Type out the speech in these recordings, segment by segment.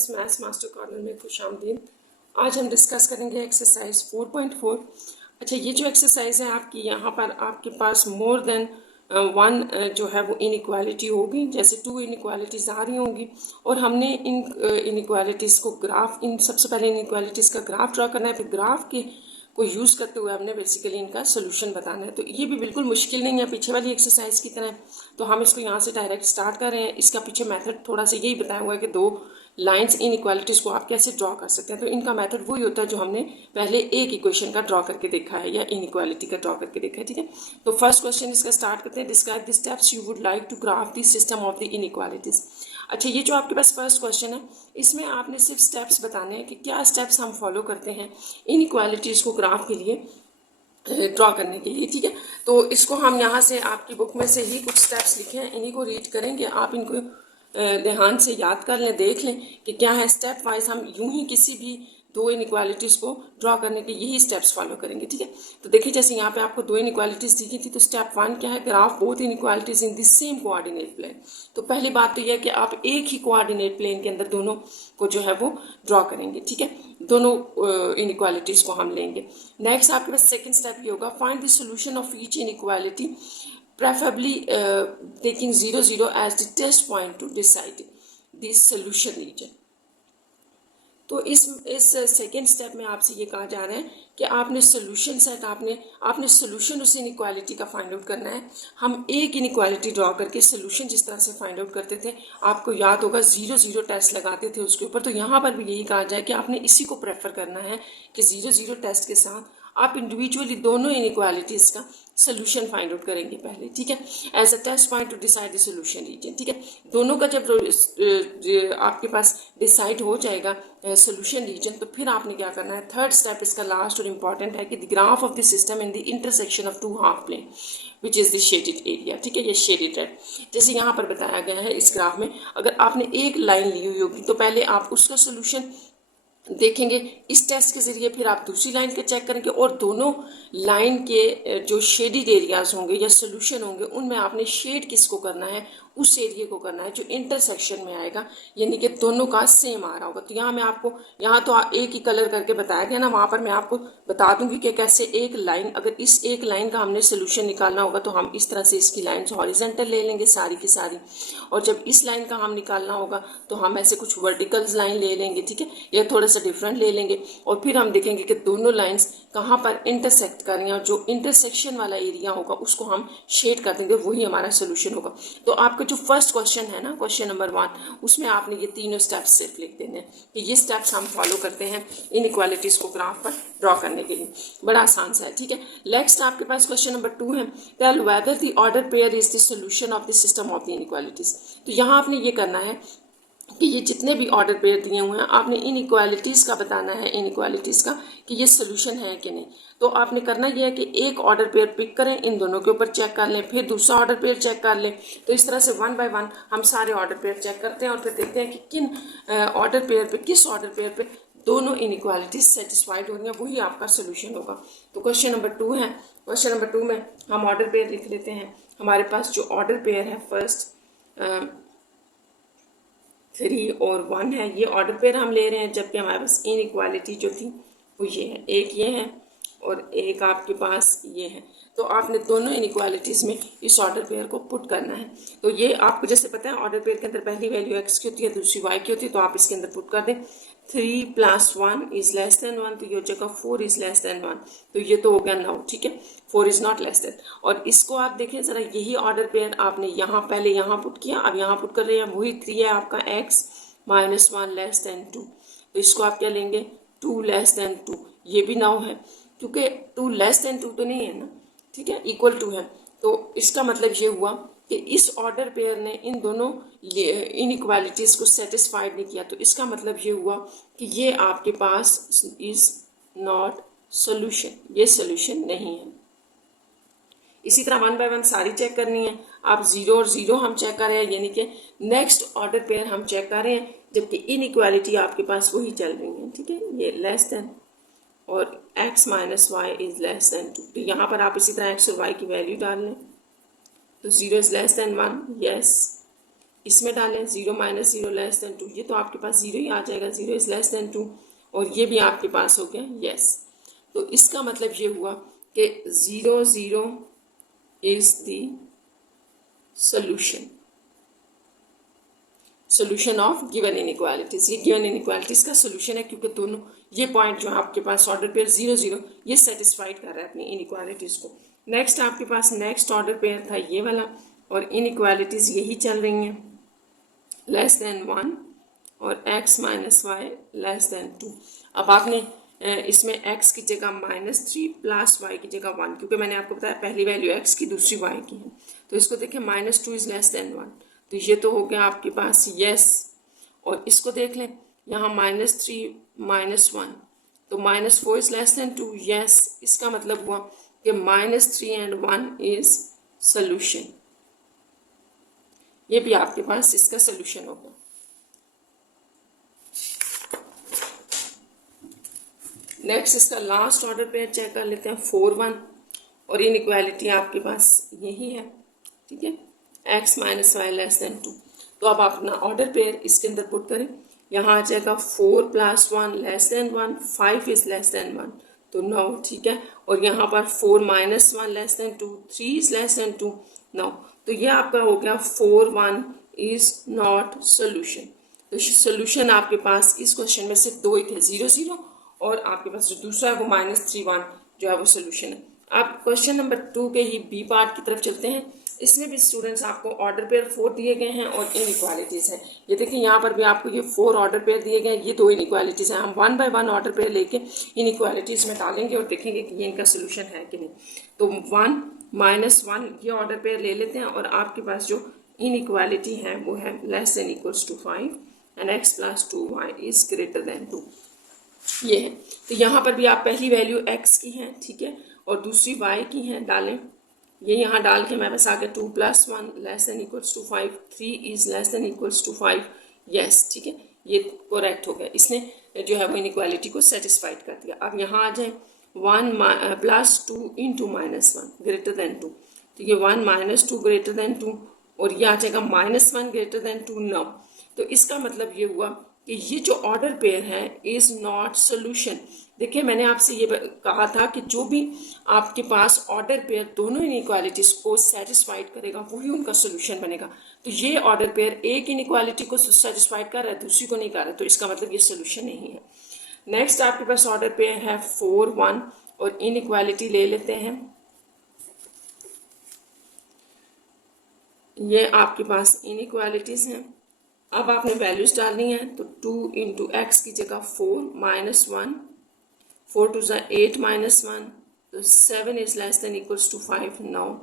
Students, maths master corner में खुशामदीद। आज हम डिस्कस करेंगे एक्सरसाइज 4.4। अच्छा, ये जो एक्सरसाइज है आपकी, यहाँ पर आपके पास मोर देन वन जो है वो इनइक्वालिटी होगी, जैसे 2 इनइक्वालिटीज़ आ रही होंगी और हमने इन इनइक्वालिटीज़ को ग्राफ, इन सबसे पहले इनइक्वालिटीज़ का ग्राफ ड्रा करना है, फिर ग्राफ के को यूज़ करते हुए हमने बेसिकली इनका सोल्यूशन बताना है। तो ये भी बिल्कुल मुश्किल नहीं है पीछे वाली एक्सरसाइज की तरह, तो हम इसको यहाँ से डायरेक्ट स्टार्ट कर रहे हैं। इसका पीछे मेथड थोड़ा सा यही बताया हुआ है कि 2 लाइंस इन इक्वालिटीज़ को आप कैसे ड्रॉ कर सकते हैं। तो इनका मेथड वही होता है जो हमने पहले एक इक्वेशन का ड्रॉ करके देखा है या इन इक्वालिटी का ड्रॉ करके देखा है। ठीक है, तो फर्स्ट क्वेश्चन इसका स्टार्ट करते हैं। Describe the steps you would like to graph the system of the inequalities. अच्छा, ये जो आपके पास फर्स्ट क्वेश्चन है, इसमें आपने सिर्फ स्टेप्स बताने हैं कि क्या स्टेप्स हम फॉलो करते हैं इन इक्वालिटीज़ को ग्राफ के लिए ड्रॉ करने के लिए। ठीक है, तो इसको हम यहाँ से आपकी बुक में से ही कुछ स्टेप्स लिखे हैं, इन्हीं को रीड करेंगे। आप इनको ध्यान से याद कर लें, देख लें कि क्या है। स्टेप वाइज हम यूं ही किसी भी 2 इनइक्वालिटीज़ को ड्रॉ करने के यही स्टेप्स फॉलो करेंगे। ठीक है, तो देखिए जैसे यहाँ पे आपको 2 इनइक्वालिटीज़ दिखी थी, तो स्टेप 1 क्या है, graph both inequalities in the same coordinate plane. तो पहली बात तो यह है कि आप एक ही कोऑर्डिनेट प्लेन के अंदर दोनों को जो है वो ड्रॉ करेंगे। ठीक है, दोनों इनइक्वालिटीज़ को हम लेंगे। नेक्स्ट आपके पास सेकंड स्टेप ये होगा, find the solution of each inequality, preferably taking 0 0 as the test point to decide the solution region। तो इस सेकेंड स्टेप में आपसे ये कहा जा रहा है कि आपने सोल्यूशन सेट, आपने सोल्यूशन उस इनइक्वालिटी का फाइंड आउट करना है। हम एक इनइक्वालिटी ड्रॉ करके सोल्यूशन जिस तरह से फाइंड आउट करते थे, आपको याद होगा 0 0 टेस्ट लगाते थे उसके ऊपर। तो यहाँ पर भी यही कहा जाए कि आपने इसी को प्रेफर करना है कि 0 0 टेस्ट के साथ आप इंडिविजुअली दोनों इनइक्वालिटीज़ का सोल्यूशन फाइंड आउट करेंगे पहले। ठीक है, as a test point to decide the solution region. ठीक है, दोनों का जब आपके पास डिसाइड हो जाएगा सोल्यूशन रीजन, तो फिर आपने क्या करना है, थर्ड स्टेप इसका लास्ट और इम्पॉर्टेंट है कि the graph of the system in the intersection of 2 half plane which is the shaded area. ठीक है, ये शेडेड है। जैसे यहाँ पर बताया गया है इस ग्राफ में, अगर आपने एक लाइन ली हुई होगी तो पहले आप उसका सोल्यूशन देखेंगे इस टेस्ट के जरिए, फिर आप दूसरी लाइन के चेक करेंगे और दोनों लाइन के जो शेडेड एरियाज होंगे या सोल्यूशन होंगे, उनमें आपने शेड किसको करना है, उस एरिया को करना है जो इंटरसेक्शन में आएगा, यानी कि दोनों का सेम आ रहा होगा। तो यहाँ मैं आपको, यहाँ तो एक ही कलर करके बताया गया ना, वहाँ पर मैं आपको बता दूंगी कि कैसे एक लाइन, अगर इस एक लाइन का हमने सोल्यूशन निकालना होगा तो हम इस तरह से इसकी लाइन हॉरिजेंटल ले लेंगे सारी की सारी, और जब इस लाइन का हम निकालना होगा तो हम ऐसे कुछ वर्टिकल्स लाइन ले लेंगे। ठीक है, या थोड़ा सा डिफरेंट ले लेंगे, और फिर हम देखेंगे कि दोनों लाइंस कहाँ पर इंटरसेक्ट कर रही हैं, और जो इंटरसेक्शन वाला एरिया होगा उसको हम शेड कर देंगे, वही हमारा सोल्यूशन होगा। तो आपका जो फर्स्ट क्वेश्चन है ना, क्वेश्चन नंबर 1, उसमें आपने ये तीनों स्टेप्स सिर्फ लिख देने हैं कि ये स्टेप्स हम फॉलो करते हैं इनइक्वालिटीज को ग्राफ पर ड्रॉ करने के लिए। बड़ा आसान सा है। ठीक है, नेक्स्ट आपके पास क्वेश्चन नंबर 2 है, tell whether the order pair is the solution of the system of the inequalities. तो यहाँ आपने ये करना है कि ये जितने भी ऑर्डर पेयर दिए हुए हैं, आपने इन इक्वालिटीज़ का बताना है, इन इक्वालिटीज़ का कि ये सोल्यूशन है कि नहीं। तो आपने करना ये है कि एक ऑर्डर पेयर पिक करें, इन दोनों के ऊपर चेक कर लें, फिर दूसरा ऑर्डर पेयर चेक कर लें। तो इस तरह से 1 बाय 1 हम सारे ऑर्डर पेयर चेक करते हैं और फिर देखते हैं कि किन ऑर्डर पेयर पे, किस ऑर्डर पेयर पे दोनों इनइक्वालिटीज सेटिस्फाइड हो रही हैं, वही आपका सोल्यूशन होगा। तो क्वेश्चन नंबर 2 है, क्वेश्चन नंबर 2 में हम ऑर्डर पेयर लिख लेते हैं। हमारे पास जो ऑर्डर पेयर है फर्स्ट 3 और 1 है, ये ऑर्डर पेयर हम ले रहे हैं, जबकि हमारे पास इनइक्वालिटी जो थी वो ये है, एक ये है और एक आपके पास ये है। तो आपने दोनों इनइक्वालिटीज़ में इस ऑर्डर पेयर को पुट करना है। तो ये आपको जैसे पता है, ऑर्डर पेयर के अंदर पहली वैल्यू x की होती है, दूसरी y की होती है, तो आप इसके अंदर पुट कर दें 3 + 1 इज लेस देन 1, तो ये जगह 4 इज लेस देन 1, तो ये तो हो गया 9। ठीक है, 4 इज नॉट लेस देन। और इसको आप देखें ज़रा, यही ऑर्डर पेयर आपने यहाँ पहले यहाँ पुट किया, अब यहाँ पुट कर रहे हैं, वही 3 है आपका x - 1 लेस देन 2, तो इसको आप क्या लेंगे, 2 लेस देन 2, ये भी 9 है, क्योंकि 2 लेस देन 2 तो नहीं है ना। ठीक है, इक्वल टू है, तो इसका मतलब ये हुआ कि इस ऑर्डर पेयर ने इन दोनों इनइक्वालिटीज़ को सेटिस्फाइड नहीं किया। तो इसका मतलब ये हुआ कि ये आपके पास इज नॉट सोल्यूशन, ये सोल्यूशन नहीं है। इसी तरह 1 बाय 1 सारी चेक करनी है। आप 0 और 0 हम चेक कर रहे हैं, यानी कि नेक्स्ट ऑर्डर पेयर हम चेक कर रहे हैं, जबकि इनइक्वालिटी आपके पास वही चल रही है। ठीक है, ये लेस देन और x - y is less than 2, तो यहाँ पर आप इसी तरह x और y की वैल्यू डाल लें। तो 0 इज लेस देन 1, यस, इसमें डालें 0 माइनस 0 लेस देन 2, ये तो आपके पास 0 ही आ जाएगा, 0 इज़ लेस देन 2, और ये भी आपके पास हो गया यस। तो इसका मतलब ये हुआ कि 0 0 is the solution of given inequalities. ये गिवन इनइक्वालिटीज़ का सोल्यूशन है, क्योंकि दोनों ये पॉइंट जो आपके पास ऑर्डर पेयर 0 0 ये सेटिस्फाइड कर रहा है अपनी इनइक्वालिटीज़ को। नेक्स्ट आपके पास नेक्स्ट ऑर्डर पेयर था ये वाला, और इनइक्वालिटीज़ यही चल रही हैं, लेस देन 1 और x minus y less than 2। अब आपने इसमें x की जगह -3 प्लस y की जगह 1, क्योंकि मैंने आपको बताया पहली वैल्यू x की दूसरी y की है, तो इसको देखिए -2 इज़ लेस देन 1, तो ये तो हो गया आपके पास यस। और इसको देख लें यहाँ -3 -1, तो -4 इज़ लेस देन 2 यस। इसका मतलब हुआ कि -3 एंड 1 इज़ सोल्यूशन। ये भी आपके पास इसका सोल्यूशन होगा। नेक्स्ट इसका लास्ट ऑर्डर पेयर चेक कर लेते हैं 4 1, और इनइक्वालिटी आपके पास यही है, ठीक है, x minus y less than 2। तो अब आप अपना ऑर्डर पेयर इसके अंदर पुट करें, यहाँ आ जाएगा 4 plus 1 less than 1, 5 is less than 1, तो 9, ठीक है। और यहाँ पर 4 minus 1 less than 2, 3 is less than 2, 9, तो ये आपका हो गया 4 1 इज नॉट सोल्यूशन। तो सोल्यूशन आपके पास इस क्वेश्चन में सिर्फ दो ही थे, 0 0, और आपके पास जो दूसरा है वो -3 1 जो है वो सोल्यूशन है। आप क्वेश्चन नंबर 2 के ही बी पार्ट की तरफ चलते हैं। इसमें भी स्टूडेंट्स आपको ऑर्डर पेयर 4 दिए गए हैं और इनइक्वालिटीज़ है। ये देखिए यहाँ पर भी आपको ये 4 ऑर्डर पेयर दिए गए हैं, ये 2 इनइक्वालिटीज़ हैं। हम 1 बाय 1 ऑर्डर पेयर लेके इनइक्वालिटीज़ में डालेंगे और देखेंगे कि ये इनका सोल्यूशन है कि नहीं। तो 1 -1 ये ऑर्डर पेयर ले लेते हैं, और आपके पास जो इनइक्वालिटी है वो है less than equals to 5 and x plus 2y is greater than 2, ये है। तो यहाँ पर भी आप पहली वैल्यू x की है, ठीक है, और दूसरी y की है, डालें। ये यहाँ डाल के मैं बस आ गया 2 plus 1 less than equals to 5, 3 is less than equals to 5, yes, ठीक है, ये करेक्ट हो गया। इसने जो है वो इनइक्वालिटी को सेटिस्फाइड कर दिया। अब यहाँ आ जाए 1 प्लस 2 इंटू -1 ग्रेटर देन 2, तो ये 1 -2 ग्रेटर देन 2, और ये आ जाएगा -1 ग्रेटर देन 2 9। तो इसका मतलब ये हुआ कि ये जो ऑर्डर पेयर है इज नॉट सोल्यूशन। देखिए मैंने आपसे ये कहा था कि जो भी आपके पास ऑर्डर पेयर दोनों इनइक्वालिटीज को सेटिस्फाइड करेगा वही उनका सोल्यूशन बनेगा। तो ये ऑर्डर पेयर एक इनइक्वालिटी को सेटिस्फाइड कर रहा है, दूसरी को नहीं कर रहा है, तो इसका मतलब ये सोल्यूशन नहीं है। नेक्स्ट आपके पास ऑर्डर पेयर है 4 1, और इनइक्वालिटी ले लेते हैं। ये आपके पास इनइक्वालिटीज हैं। अब आपने वैल्यूज डालनी है, तो 2 इंटू एक्स की जगह 4 -1, 4 2 8 -1, तो 7 is less than equals to 5 9,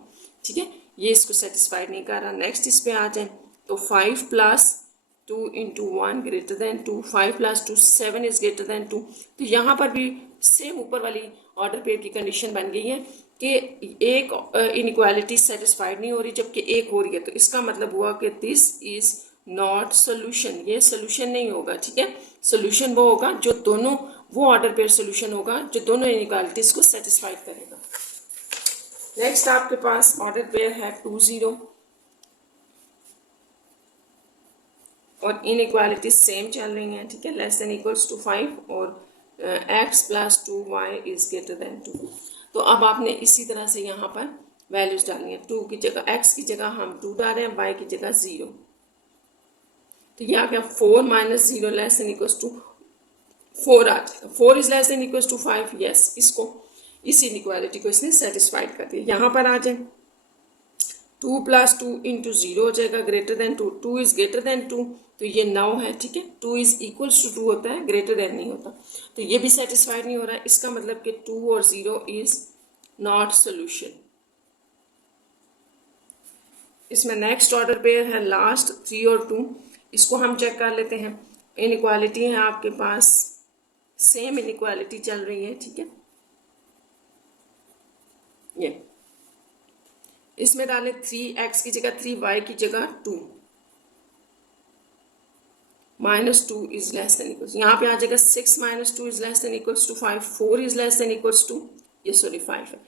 ठीक है, ये इसको सेटिस्फाइड नहीं कर रहा। नेक्स्ट इस पे आ जाए, तो 5 plus 2 into 1 greater than 2, 5 plus 2 7 is greater than 2। तो यहाँ पर भी सेम ऊपर वाली ऑर्डर पेयर की कंडीशन बन गई है कि एक इनइक्वालिटी सेटिस्फाइड नहीं हो रही जबकि एक हो रही है, तो इसका मतलब हुआ कि दिस इज नॉट सोल्यूशन, ये सोल्यूशन नहीं होगा, ठीक है। सोल्यूशन वो होगा जो दोनों, वो ऑर्डर पेयर सोल्यूशन होगा जो दोनों इनइक्वालिटीज को सेटिस्फाइड करेगा। नेक्स्ट आपके पास ऑर्डर पेयर है 2 0, और इनइक्वालिटीज सेम चल रही हैं, ठीक है, लेस देन इक्वल्स टू 5 और x plus 2y is greater than 2। तो अब आपने इसी तरह से यहाँ पर वैल्यूज डालनी है। 2 की जगह, x की जगह हम 2 डाल रहे हैं, y की जगह 0, तो ये आ गया 4 minus 0 less than equals to 4 आ जाएगा। 4 is less than equals to 5, yes, इसको इस इनइक्वालिटी को इसने सेटिस्फाइड कर दिया। यहाँ पर आ जाए 2 प्लस 2 इंटू 0 हो जाएगा greater than 2, 2 is greater than 2, तो ये 9 है, ठीक है। 2 इज इक्वल्स टू 2 होता है, ग्रेटर देन नहीं होता, तो ये भी सेटिस्फाइड नहीं हो रहा है। इसका मतलब कि 2 और 0 इज नॉट सोल्यूशन। इसमें नेक्स्ट ऑर्डर पेयर है लास्ट 3 और 2, इसको हम चेक कर लेते हैं। इनइक्वालिटी है आपके पास, सेम इनइक्वालिटी चल रही है, ठीक है। ये इसमें डालें 3x की जगह 3y की जगह 2, -2 इज लेस देन इक्वल्स, यहाँ पे आ जाएगा 6 - 2 is less than equals to 5, 4 is less than equals to, ये सॉरी 5 है,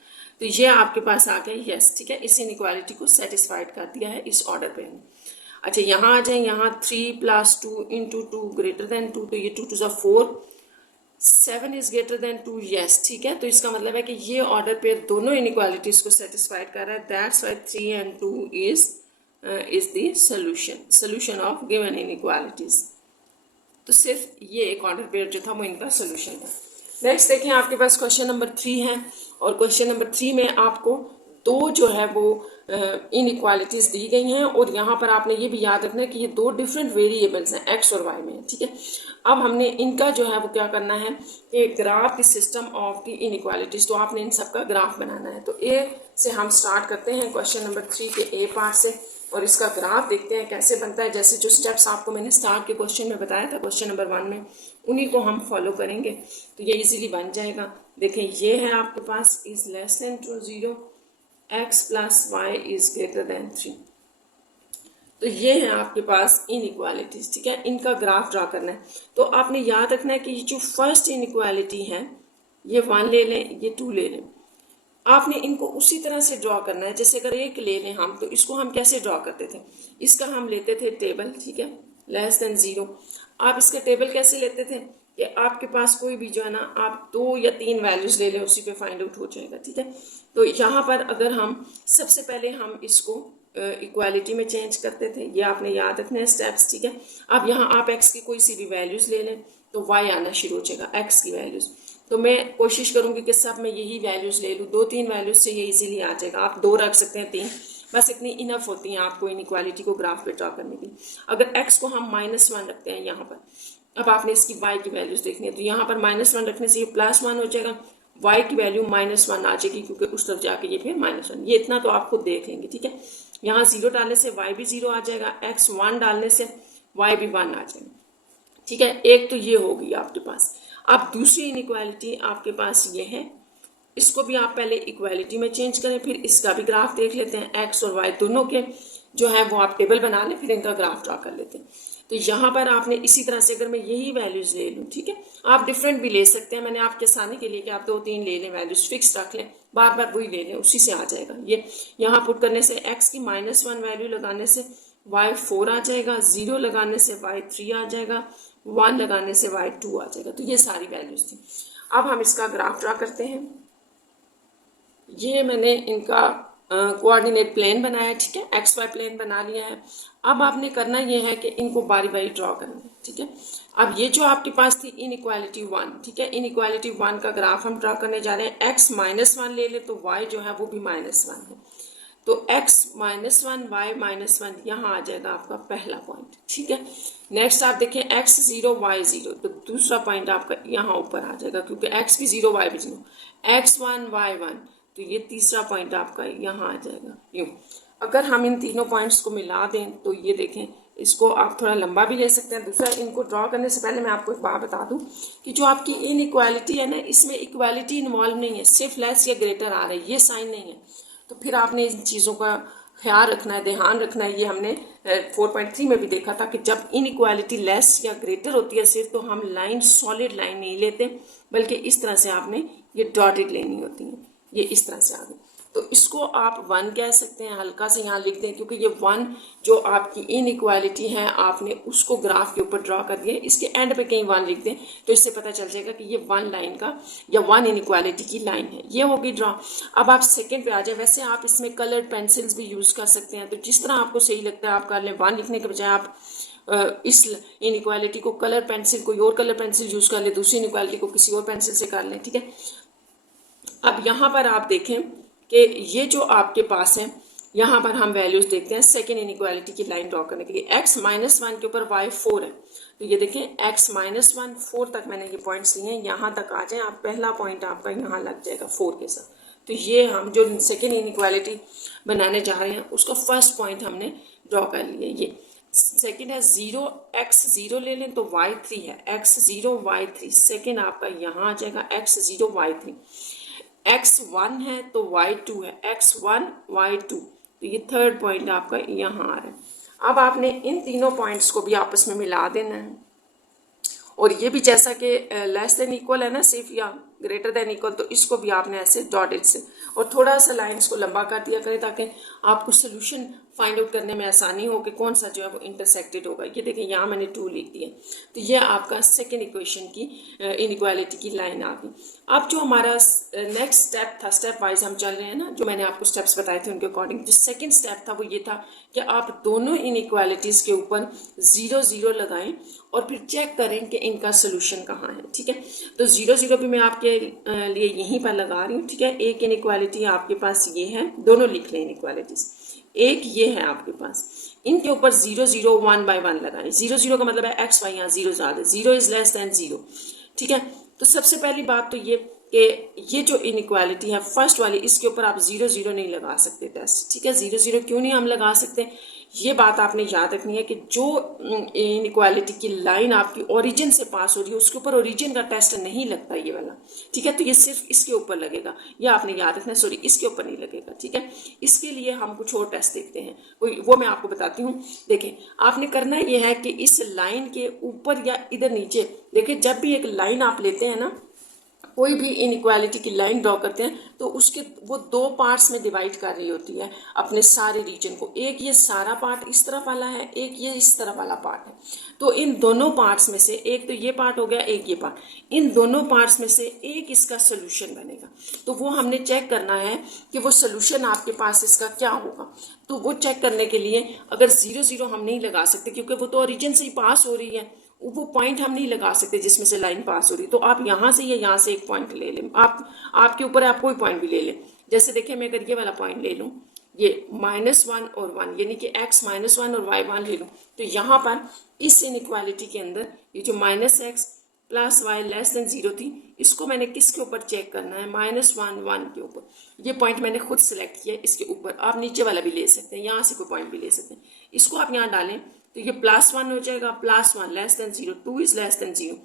तो ये आपके पास आ गया यस, ठीक है। इस इनइक्वालिटी को सेटिस्फाइड कर दिया है इस ऑर्डर पे। अच्छा यहाँ आ जाए, यहाँ 3 + 2 × 2 > 2, तो ये 2 × 4, 7 इज ग्रेटर देन 2, यस, ठीक है। तो इसका मतलब है कि ये ऑर्डर पेयर दोनों इनइक्वालिटीज को सेटिस्फाइड कर रहा है, that's why 3 and 2 is the solution of given inequalities. तो सिर्फ ये एक ऑर्डर पेयर जो था वो इनका सोल्यूशन था। नेक्स्ट देखें, आपके पास क्वेश्चन नंबर 3 है, और क्वेश्चन नंबर 3 में आपको दो जो है वो इनइक्वालिटीज दी गई हैं, और यहाँ पर आपने ये भी याद रखना है कि ये दो डिफरेंट वेरिएबल्स हैं, एक्स और वाई में, ठीक है। अब हमने इनका जो है वो क्या करना है कि graph the system of the inequalities, तो आपने इन सबका ग्राफ बनाना है। तो ए से हम स्टार्ट करते हैं क्वेश्चन नंबर 3 के ए पार्ट से, और इसका ग्राफ देखते हैं कैसे बनता है। जैसे जो स्टेप्स आपको मैंने स्टार्ट के क्वेश्चन में बताया था क्वेश्चन नंबर 1 में, उन्हीं को हम फॉलो करेंगे तो ये इजीली बन जाएगा। देखें, ये है आपके पास is less than 0, x + y is greater than 3। तो ये है आपके पास इनइक्वालिटीज, ठीक है। इनका ग्राफ ड्रा करना है। तो आपने याद रखना है कि ये जो फर्स्ट इनइक्वालिटी है ये 1 ले लें, ये 2 ले लें। आपने इनको उसी तरह से ड्रॉ करना है जैसे अगर एक ले लें हम, तो इसको हम कैसे ड्रॉ करते थे, इसका हम लेते थे टेबल, ठीक है, लेस देन 0। आप इसका टेबल कैसे लेते थे कि आपके पास कोई भी जो है ना, आप 2 या 3 वैल्यूज ले लें, उसी पे फाइंड आउट हो जाएगा, ठीक है। तो यहाँ पर अगर हम सबसे पहले हम इसको इक्वालिटी में चेंज करते थे, ये आपने याद रखना है स्टेप्स, ठीक है। अब यहाँ आप एक्स की कोई सी भी वैल्यूज ले लें तो वाई आना शुरू हो जाएगा, एक्स की वैल्यूज। तो मैं कोशिश करूंगी कि सब में यही वैल्यूज ले लूँ, 2-3 वैल्यूज से ये इजीली आ जाएगा। आप 2 रख सकते हैं, 3, बस इतनी इनफ होती हैं आपको इनइक्वालिटी को ग्राफ पे ड्रा करने की। अगर x को हम -1 रखते हैं यहाँ पर, अब आपने इसकी y की वैल्यूज देखनी है, तो यहाँ पर -1 रखने से ये +1 हो जाएगा, y की वैल्यू -1 आ जाएगी क्योंकि उस तरफ जाके ये फिर -1, ये इतना तो आप खुद देख लेंगे, ठीक है। यहाँ 0 डालने से y भी 0 आ जाएगा, x 1 डालने से y भी 1 आ जाएगा, ठीक है। एक तो ये होगी आपके पास। अब दूसरी इनइक्वालिटी आपके पास ये है, इसको भी आप पहले इक्वालिटी में चेंज करें, फिर इसका भी ग्राफ देख लेते हैं, एक्स और वाई दोनों के जो है वो आप टेबल बना लें, फिर इनका ग्राफ ड्रा कर लेते हैं। तो यहाँ पर आपने इसी तरह से, अगर मैं यही वैल्यूज ले लूँ, ठीक है, आप डिफरेंट भी ले सकते हैं, मैंने आपके आसानी के लिए कि आप 2-3 ले लें, वैल्यूज फिक्स रख लें, बार बार वही ले लें, उसी से आ जाएगा। ये यहाँ पुट करने से एक्स की -1 वैल्यू लगाने से y 4 आ जाएगा, 0 लगाने से y 3 आ जाएगा, 1 लगाने से y 2 आ जाएगा। तो ये सारी वैल्यूज थी। अब हम इसका ग्राफ ड्रा करते हैं। ये मैंने इनका कोऑर्डिनेट प्लेन बनाया, ठीक है, एक्स वाई प्लेन बना लिया है। अब आपने करना ये है कि इनको बारी बारी ड्रॉ करना है, ठीक है। अब ये जो आपके पास थी इनइक्वालिटी 1, ठीक है, इनइक्वालिटी 1 का ग्राफ हम ड्रॉ करने जा रहे हैं। x -1 ले ले तो y जो है वो भी -1 है, तो x -1 y -1 यहाँ आ जाएगा आपका पहला पॉइंट, ठीक है। नेक्स्ट आप देखें x 0 y 0, तो दूसरा पॉइंट आपका यहाँ ऊपर आ जाएगा क्योंकि x भी 0 y भी 0, x 1 y 1, तो ये तीसरा पॉइंट आपका यहाँ आ जाएगा। यूँ अगर हम इन तीनों पॉइंट्स को मिला दें तो ये देखें, इसको आप थोड़ा लंबा भी ले सकते हैं। दूसरा, इनको ड्रॉ करने से पहले मैं आपको एक बात बता दूं कि जो आपकी इनइक्वालिटी है ना, इसमें इक्वालिटी इन्वॉल्व नहीं है, सिर्फ लेस या ग्रेटर आ रहा है, ये साइन नहीं है। तो फिर आपने इन चीज़ों का ख्याल रखना है, ध्यान रखना है। ये हमने 4.3 में भी देखा था कि जब इनइक्वालिटी लेस या ग्रेटर होती है सिर्फ, तो हम लाइन सॉलिड लाइन नहीं लेते, बल्कि इस तरह से आपने ये डॉटेड लेनी होती है। ये इस तरह से आ गई, तो इसको आप 1 कह सकते हैं, हल्का से यहाँ लिख दें क्योंकि ये 1 जो आपकी इनइक्वालिटी है आपने उसको ग्राफ के ऊपर ड्रॉ कर दिया। इसके एंड पे कहीं 1 लिख दें तो इससे पता चल जाएगा कि ये 1 लाइन का या 1 इनइक्वालिटी की लाइन है। ये होगी ड्रॉ। अब आप सेकंड पे आ जाए। वैसे आप इसमें कलर्ड पेंसिल्स भी यूज़ कर सकते हैं, तो जिस तरह आपको सही लगता है आप कर लें। 1 लिखने के बजाय आप इस इनइक्वालिटी को कलर पेंसिल, कोई और कलर पेंसिल यूज़ कर ले, दूसरी इनइक्वालिटी को किसी और पेंसिल से कर लें, ठीक है। अब यहाँ पर आप देखें कि ये जो आपके पास है, यहाँ पर हम वैल्यूज देखते हैं सेकेंड इनइक्वालिटी की लाइन ड्रॉ करने के लिए। x -1 के ऊपर y 4 है, तो ये देखें x -1 4 तक मैंने ये पॉइंट्स लिए हैं, यहाँ तक आ जाए आप। पहला पॉइंट आपका यहाँ लग जाएगा 4 के साथ। तो ये हम जो सेकेंड इनइक्वालिटी बनाने जा रहे हैं उसका फर्स्ट पॉइंट हमने ड्रॉ कर लिया। ये सेकेंड है 0, x 0 ले लें तो y 3 है, x 0 y 3। सेकेंड आपका यहाँ आ जाएगा x 0 y 3। x 1 है तो y 2 है, x 1 y 2, तो ये थर्ड पॉइंट आपका यहाँ आ रहा है। अब आपने इन तीनों पॉइंट्स को भी आपस में मिला देना है, और ये भी जैसा कि लेस देन इक्वल है ना सिर्फ, या ग्रेटर देन इक्वल, तो इसको भी आपने ऐसे डॉटेड से और थोड़ा सा लाइंस को लंबा कर दिया करें ताकि आपको सोल्यूशन फाइंड आउट करने में आसानी हो कि कौन सा जो है वो इंटरसेक्टेड होगा। ये देखें यहाँ मैंने 2 लिख दिया, तो ये आपका सेकेंड इक्वेशन की इनइक्वालिटी की लाइन आ गई। अब जो हमारा नेक्स्ट स्टेप था, स्टेप वाइज हम चल रहे हैं ना, जो मैंने आपको स्टेप्स बताए थे उनके अकॉर्डिंग, जो सेकेंड स्टेप था वो ये था कि आप दोनों इनइक्वालिटीज़ के ऊपर 0 0 लगाएं और फिर चेक करें कि इनका सोल्यूशन कहाँ है। ठीक है, तो 0 0 भी मैं आपके लिए यहीं पर लगा रही हूँ। ठीक है, एक इनइक्वालिटी आपके पास ये है, दोनों लिख लें इनइक्वालिटीज़। एक ये है आपके पास, इनके ऊपर 0 0 1 बाय 1 लगाएं। 0 0 का मतलब है एक्स वाई, यहाँ 0 ज़्यादा, 0 इज लेस देन 0। ठीक है, तो सबसे पहली बात तो ये कि ये जो इनइक्वालिटी है फर्स्ट वाली, इसके ऊपर आप 0 0 नहीं लगा सकते टेस्ट। ठीक है, 0 0 क्यों नहीं हम लगा सकते, ये बात आपने याद रखनी है कि जो इनइक्वालिटी की लाइन आपकी ओरिजिन से पास हो रही है उसके ऊपर ओरिजिन का टेस्ट नहीं लगता ये वाला। ठीक है, तो ये सिर्फ इसके ऊपर लगेगा, ये आपने याद रखना है, सॉरी इसके ऊपर नहीं लगेगा। ठीक है, इसके लिए हम कुछ और टेस्ट देखते हैं, वो मैं आपको बताती हूँ। देखें, आपने करना ये है कि इस लाइन के ऊपर या इधर नीचे, देखिए जब भी एक लाइन आप लेते हैं ना, कोई भी इनइक्वालिटी की लाइन ड्रॉ करते हैं तो उसके वो 2 पार्ट्स में डिवाइड कर रही होती है अपने सारे रीजन को। एक ये सारा पार्ट इस तरफ वाला है, एक ये इस तरफ वाला पार्ट है। तो इन दोनों पार्ट्स में से एक तो ये पार्ट हो गया, एक ये पार्ट, इन दोनों पार्ट्स में से एक इसका सोल्यूशन बनेगा। तो वो हमने चेक करना है कि वो सोल्यूशन आपके पास इसका क्या होगा। तो वो चेक करने के लिए अगर 0 0 हम नहीं लगा सकते क्योंकि वो तो ओरिजिन से ही पास हो रही है, वो पॉइंट हम नहीं लगा सकते जिसमें से लाइन पास हो रही, तो आप यहाँ से या यहाँ से एक पॉइंट ले लें। आपके ऊपर है, आप कोई पॉइंट भी ले लें। जैसे देखिए मैं अगर ये वाला पॉइंट ले लूँ, ये -1 और 1 यानी कि x -1 और y 1 ले लूँ, तो यहाँ पर इस इनइक्वालिटी के अंदर ये जो -x + y लेस देन 0 थी, इसको मैंने किसके ऊपर चेक करना है, -1 1 के ऊपर। ये पॉइंट मैंने खुद सेलेक्ट किया इसके ऊपर, आप नीचे वाला भी ले सकते हैं, यहाँ से कोई पॉइंट भी ले सकते हैं। इसको आप यहाँ डालें तो ये +1 हो जाएगा, +1 less than 0, 2 is less than 0,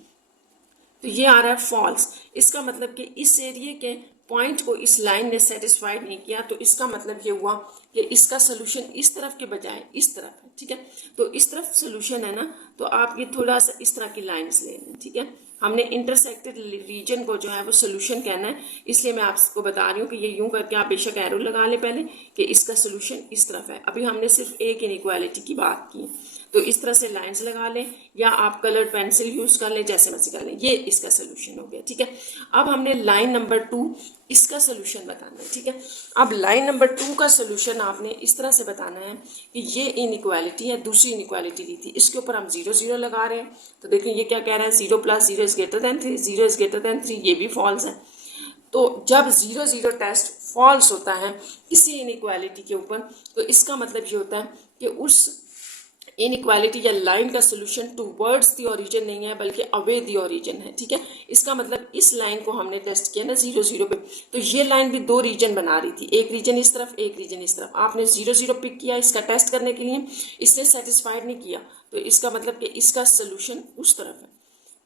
तो ये आ रहा है फॉल्स। इसका मतलब कि इस एरिया के पॉइंट को इस लाइन ने सेटिस्फाइड नहीं किया, तो इसका मतलब ये हुआ कि इसका सोल्यूशन इस तरफ के बजाय इस तरफ है। ठीक है, तो इस तरफ सोल्यूशन है ना, तो आप ये थोड़ा सा इस तरह की लाइंस ले लें। ठीक है, हमने इंटरसेक्टेड रीजन को जो है वो सोल्यूशन कहना है, इसलिए मैं आपको बता रही हूँ कि ये यूं करके आप बेशक एरो लगा लें पहले कि इसका सोल्यूशन इस तरफ है। अभी हमने सिर्फ एक इनइक्वालिटी की बात की, तो इस तरह से लाइंस लगा लें या आप कलर पेंसिल यूज कर लें, जैसे मर्जी कर लें। ये इसका सोल्यूशन हो गया। ठीक है, अब हमने लाइन नंबर 2 इसका सोल्यूशन बताना है। ठीक है, अब लाइन नंबर 2 का सोल्यूशन आपने इस तरह से बताना है कि ये इनइक्वालिटी है, दूसरी इनइक्वालिटी ली थी, इसके ऊपर हम 0 0 लगा रहे हैं। तो देखिए ये क्या कह रहा है, 0 + 0 is greater than 3, 0 is greater than 3, ये भी फॉल्स है। तो जब 0 0 टेस्ट फॉल्स होता है किसी इनइक्वालिटी के ऊपर, तो इसका मतलब ये होता है कि उस इनइक्वालिटी या लाइन का सोल्यूशन टूवर्ड्स द ओरिजिन नहीं है बल्कि अवे द ओरिजिन है। ठीक है, इसका मतलब इस लाइन को हमने टेस्ट किया ना 0 0 पे, तो ये लाइन भी 2 रीजन बना रही थी, एक रीजन इस तरफ, एक रीजन इस तरफ। आपने 0 0 पिक किया इसका टेस्ट करने के लिए, इसने सेटिस्फाइड नहीं किया, तो इसका मतलब कि इसका सोल्यूशन उस तरफ है।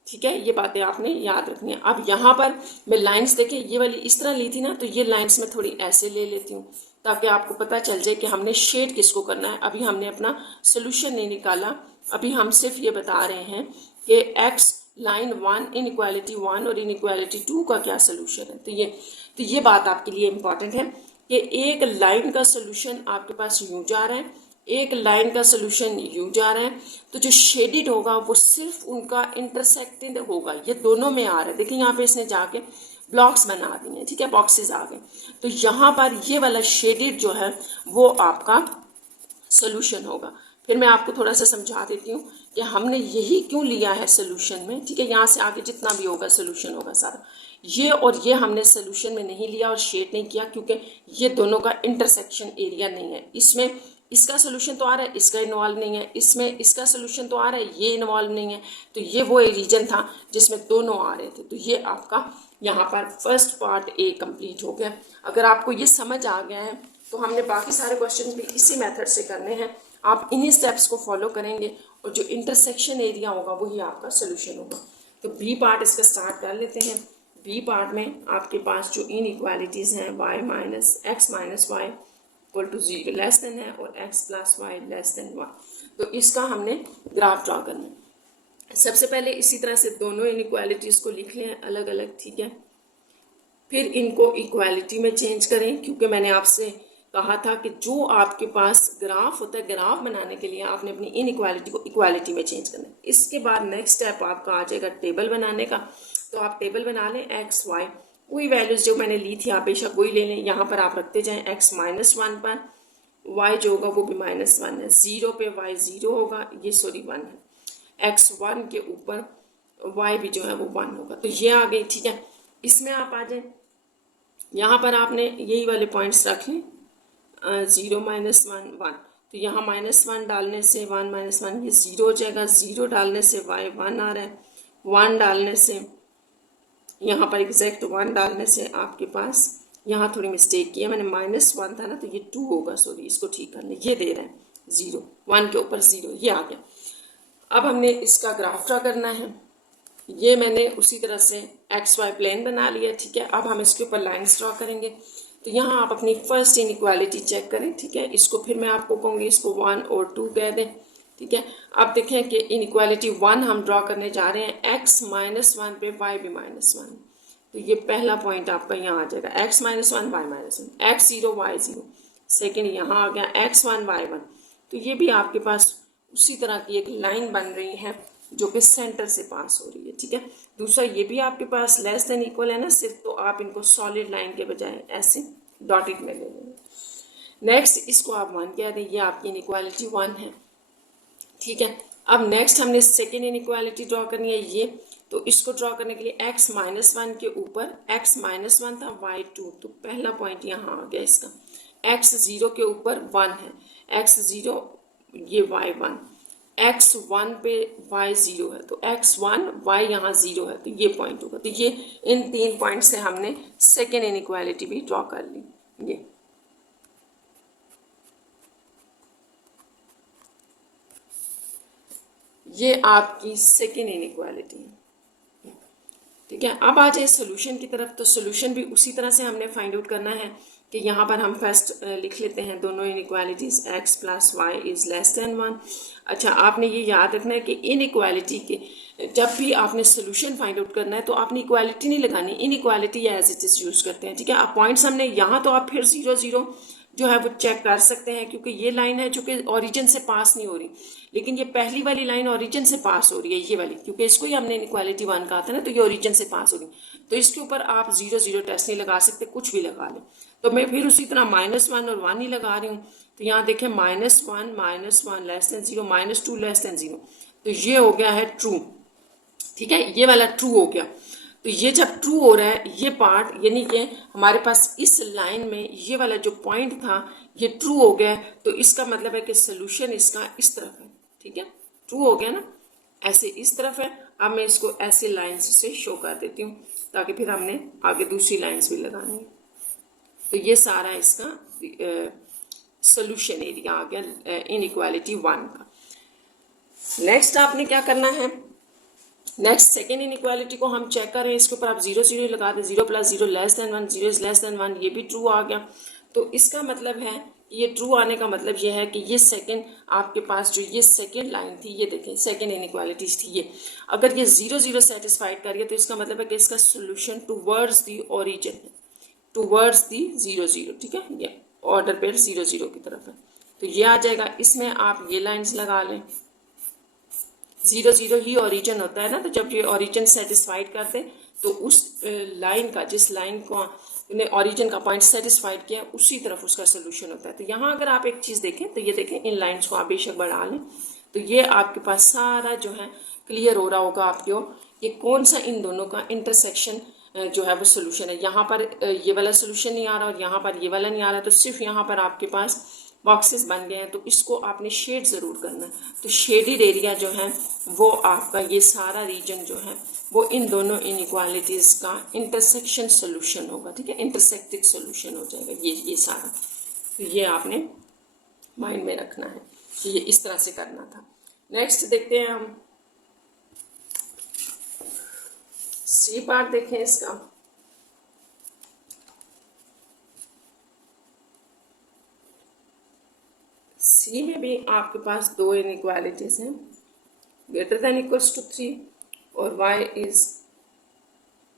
ठीक है, ये बातें आपने याद रखनी है। अब यहाँ पर मैं लाइंस देखें, ये वाली इस तरह ली थी ना, तो ये लाइंस मैं थोड़ी ऐसे ले लेती हूँ ताकि आपको पता चल जाए कि हमने शेड किसको करना है। अभी हमने अपना सोल्यूशन नहीं निकाला, अभी हम सिर्फ ये बता रहे हैं कि x लाइन 1 इनइक्वालिटी 1 और इनइक्वालिटी 2 का क्या सोल्यूशन है। तो ये बात आपके लिए इम्पॉर्टेंट है कि एक लाइन का सोल्यूशन आपके पास यूँ जा रहा है, एक लाइन का सोल्यूशन यूँ जा रहा है, तो जो शेडेड होगा वो सिर्फ उनका इंटरसेक्टेड होगा, ये दोनों में आ रहा है। देखिए यहाँ पे इसने जाके ब्लॉक्स बना दिए, ठीक है, बॉक्सेस आ गए, तो यहाँ पर ये वाला शेडेड जो है वो आपका सोल्यूशन होगा। फिर मैं आपको थोड़ा सा समझा देती हूँ कि हमने यही क्यों लिया है सोल्यूशन में। ठीक है, यहाँ से आगे जितना भी होगा सोल्यूशन होगा सारा, ये और ये हमने सोल्यूशन में नहीं लिया और शेड नहीं किया क्योंकि ये दोनों का इंटरसेक्शन एरिया नहीं है। इसमें इसका सोल्यूशन तो आ रहा है, इसका इन्वॉल्व नहीं है, इसमें इसका सोल्यूशन तो आ रहा है, ये इन्वॉल्व नहीं है, तो ये वो रीजन था जिसमें दोनों आ रहे थे। तो ये आपका यहाँ पर फर्स्ट पार्ट ए कंप्लीट हो गया। अगर आपको ये समझ आ गया है तो हमने बाकी सारे क्वेश्चन भी इसी मेथड से करने हैं। आप इन्हीं स्टेप्स को फॉलो करेंगे और जो इंटरसेक्शन एरिया होगा वही आपका सोल्यूशन होगा। तो बी पार्ट इसका स्टार्ट कर लेते हैं। बी पार्ट में आपके पास जो इनइक्वालिटीज़ हैं y minus x minus y equal to 0 less than है और x plus y less than 1, तो इसका हमने ग्राफ ड्रा करना है। सबसे पहले इसी तरह से दोनों इनइक्वालिटीज़ को लिख लें अलग अलग, ठीक है। फिर इनको इक्वालिटी में चेंज करें क्योंकि मैंने आपसे कहा था कि जो आपके पास ग्राफ होता है, ग्राफ बनाने के लिए आपने अपनी इनइक्वालिटी को इक्वालिटी में चेंज करना है। इसके बाद नेक्स्ट स्टेप आपका आ जाएगा टेबल बनाने का। तो आप टेबल बना लें एक्स वाई, वही वैल्यूज जो मैंने ली थी आप बेशक वही ले लें, यहाँ पर आप रखते जाएं। एक्स -1 पर वाई जो होगा वो भी -1 है, 0 पे वाई 0 होगा, ये सॉरी 1 है। x1 के ऊपर y भी जो है वो 1 होगा। तो ये आ गई, ठीक है। इसमें आप आ जाए, यहाँ पर आपने यही वाले पॉइंट्स रख लें, 0 -1 1। तो यहाँ -1 डालने से 1 -1 ये 0 हो जाएगा, 0 डालने से y 1 आ रहा है, 1 डालने से यहाँ पर एग्जैक्ट 1 डालने से आपके पास, यहाँ थोड़ी मिस्टेक की है मैंने, -1 था ना तो ये 2 होगा, सॉरी इसको ठीक कर लें। ये दे रहे हैं 0, 1 के ऊपर 0, ये आ गया। अब हमने इसका ग्राफ ड्रा करना है। ये मैंने उसी तरह से एक्स वाई प्लेन बना लिया, ठीक है। अब हम इसके ऊपर लाइंस ड्रा करेंगे। तो यहाँ आप अपनी फर्स्ट इनइक्वालिटी चेक करें, ठीक है। इसको फिर मैं आपको कहूँगी इसको 1 और 2 कह दें, ठीक है। अब देखें कि इनइक्वालिटी 1 हम ड्रा करने जा रहे हैं, x -1 पे y भी -1। तो ये पहला पॉइंट आपका यहाँ आ जाएगा, x -1 y -1, x 0 y 0। Second यहाँ आ गया x1 y 1। तो ये भी आपके पास उसी तरह की एक लाइन बन रही है जो कि सेंटर से पास हो रही है, ठीक है। दूसरा ये भी आपके पास लेस देन इक्वल है ना सिर्फ, तो आप इनको सॉलिड लाइन के बजाय ऐसे डॉटेड में ले लेंगे। नेक्स्ट इसको आप 1 कह दें, ये आपकी इनइक्वालिटी 1 है, ठीक है। अब नेक्स्ट हमने सेकेंड इनइक्वालिटी ड्रॉ करनी है ये। तो इसको ड्रॉ करने के लिए x -1 के ऊपर x -1 था y 2, तो पहला पॉइंट यहाँ आ गया इसका। x 0 के ऊपर 1 है, x 0 ये y 1, x 1 पे y 0 है, तो x 1 y यहाँ 0 है, तो ये पॉइंट होगा। तो ये इन 3 पॉइंट से हमने सेकेंड इनइक्वालिटी भी ड्रॉ कर ली। ये आपकी सेकेंड इनइक्वालिटी है, ठीक है। अब आ जाए सोल्यूशन की तरफ। तो सोल्यूशन भी उसी तरह से हमने फाइंड आउट करना है कि यहाँ पर हम फर्स्ट लिख लेते हैं दोनों inequalities, x + y is less than 1। अच्छा, आपने ये याद रखना है कि इनइक्वालिटी के जब भी आपने सोल्यूशन फाइंड आउट करना है तो आपने इक्वालिटी नहीं लगानी, inequality as it is use करते हैं, ठीक है। अब पॉइंट्स हमने यहाँ, तो आप फिर 0 0 जो है वो चेक कर सकते हैं, क्योंकि ये लाइन है जो कि ओरिजिन से पास नहीं हो रही, लेकिन ये पहली वाली लाइन ओरिजिन से पास हो रही है, ये वाली, क्योंकि इसको ही हमने इनइक्वालिटी 1 कहा था ना, तो ये ओरिजिन से पास हो रही। तो इसके ऊपर आप 0 0 टेस्ट नहीं लगा सकते, कुछ भी लगा लें। तो मैं फिर उसी तरह -1 और 1 ही लगा रही हूँ। तो यहाँ देखें -1 लेस देन 0, -2 लेस देन 0, तो ये हो गया है ट्रू, ठीक है। ये वाला ट्रू हो गया। तो ये जब ट्रू हो रहा है ये पार्ट, यानी कि हमारे पास इस लाइन में ये वाला जो पॉइंट था ये ट्रू हो गया, तो इसका मतलब है कि सोल्यूशन इसका इस तरफ है, ठीक है। ट्रू हो गया ना, ऐसे इस तरफ है। अब मैं इसको ऐसे लाइंस से शो कर देती हूँ ताकि फिर हमने आगे दूसरी लाइंस भी लगानी है। तो ये सारा इसका सोल्यूशन एरिया आ गया इनइक्वालिटी 1 का। नेक्स्ट आपने क्या करना है, नेक्स्ट सेकेंड इनइक्वालिटी को हम चेक करें। इसके ऊपर आप 0 0 लगा दें, 0 + 0 less than 1, 0 is less than 1, ये भी ट्रू आ गया। तो इसका मतलब है, ये ट्रू आने का मतलब ये है कि ये सेकेंड आपके पास जो ये सेकेंड लाइन थी, ये देखें सेकेंड इनइक्वालिटी थी ये, अगर ये 0 0 सेटिस्फाइड करिए तो इसका मतलब है कि इसका सोल्यूशन टूवर्ड्स दी ओरिजिन है, टूवर्ड्स दी 0 0, ठीक है। ये ऑर्डर पेयर 0 0 की तरफ है, तो ये आ जाएगा। इसमें आप ये लाइन्स लगा लें, 0 0 ही ओरिजिन होता है ना, तो जब ये ओरिजिन सेटिस्फाइड करते हैं तो उस लाइन का, जिस लाइन को ने ओरिजिन का पॉइंट सेटिस्फाइड किया उसी तरफ उसका सोल्यूशन होता है। तो यहाँ अगर आप एक चीज़ देखें तो ये देखें, इन लाइन्स को आप बेशक बढ़ा लें तो ये आपके पास सारा जो है क्लियर हो रहा होगा आपको, ये कौन सा इन दोनों का इंटरसेक्शन जो है वो सोल्यूशन है। यहाँ पर ये वाला सोल्यूशन नहीं आ रहा और यहाँ पर ये वाला नहीं आ रहा, तो सिर्फ यहाँ पर आपके पास बॉक्सेस बन गए हैं, तो इसको आपने शेड ज़रूर करना है। तो शेडेड एरिया जो है वो आपका ये सारा रीजन जो है वो इन दोनों इनइक्वालिटीज़ का इंटरसेक्शन सोल्यूशन होगा, ठीक है, इंटरसेक्टेड सोल्यूशन हो जाएगा ये सारा। तो ये आपने माइंड में रखना है कि ये इस तरह से करना था। नेक्स्ट देखते हैं हम सी पार्ट, देखें इसका। सी में भी आपके पास दो इनइक्वालिटीज़ हैं, ग्रेटर देन इक्वल्स टू 3 और y is